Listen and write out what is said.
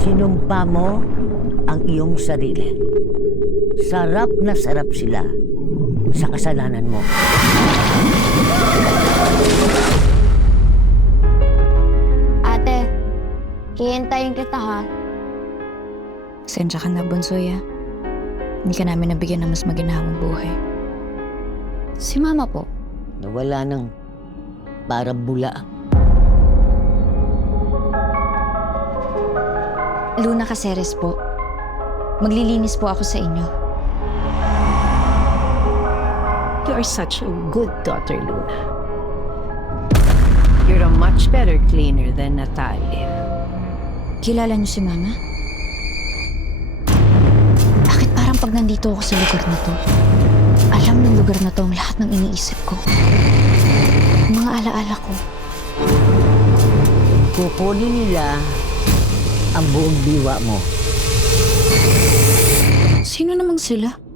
Sinumpa mo ang iyong sarili. Sarap na sarap sila sa kasalanan mo. Ate, hihintayin kita ha. Sensya ka na, Bunsoy, ah. Hindi ka namin nabigyan ng mas maginhawang buhay. Si Mama po. Nawala ng parang bula. Luna Caceres po. Maglilinis po ako sa inyo. You are such a good daughter, Luna. You're a much better cleaner than Natalia. Kilala niyo si Mama? Bakit parang pag nandito ako sa lugar na to, alam ng lugar na to ang lahat ng iniisip ko. Ang mga alaala ko. Kukunin nila ang buong diwa mo. Sino namang sila?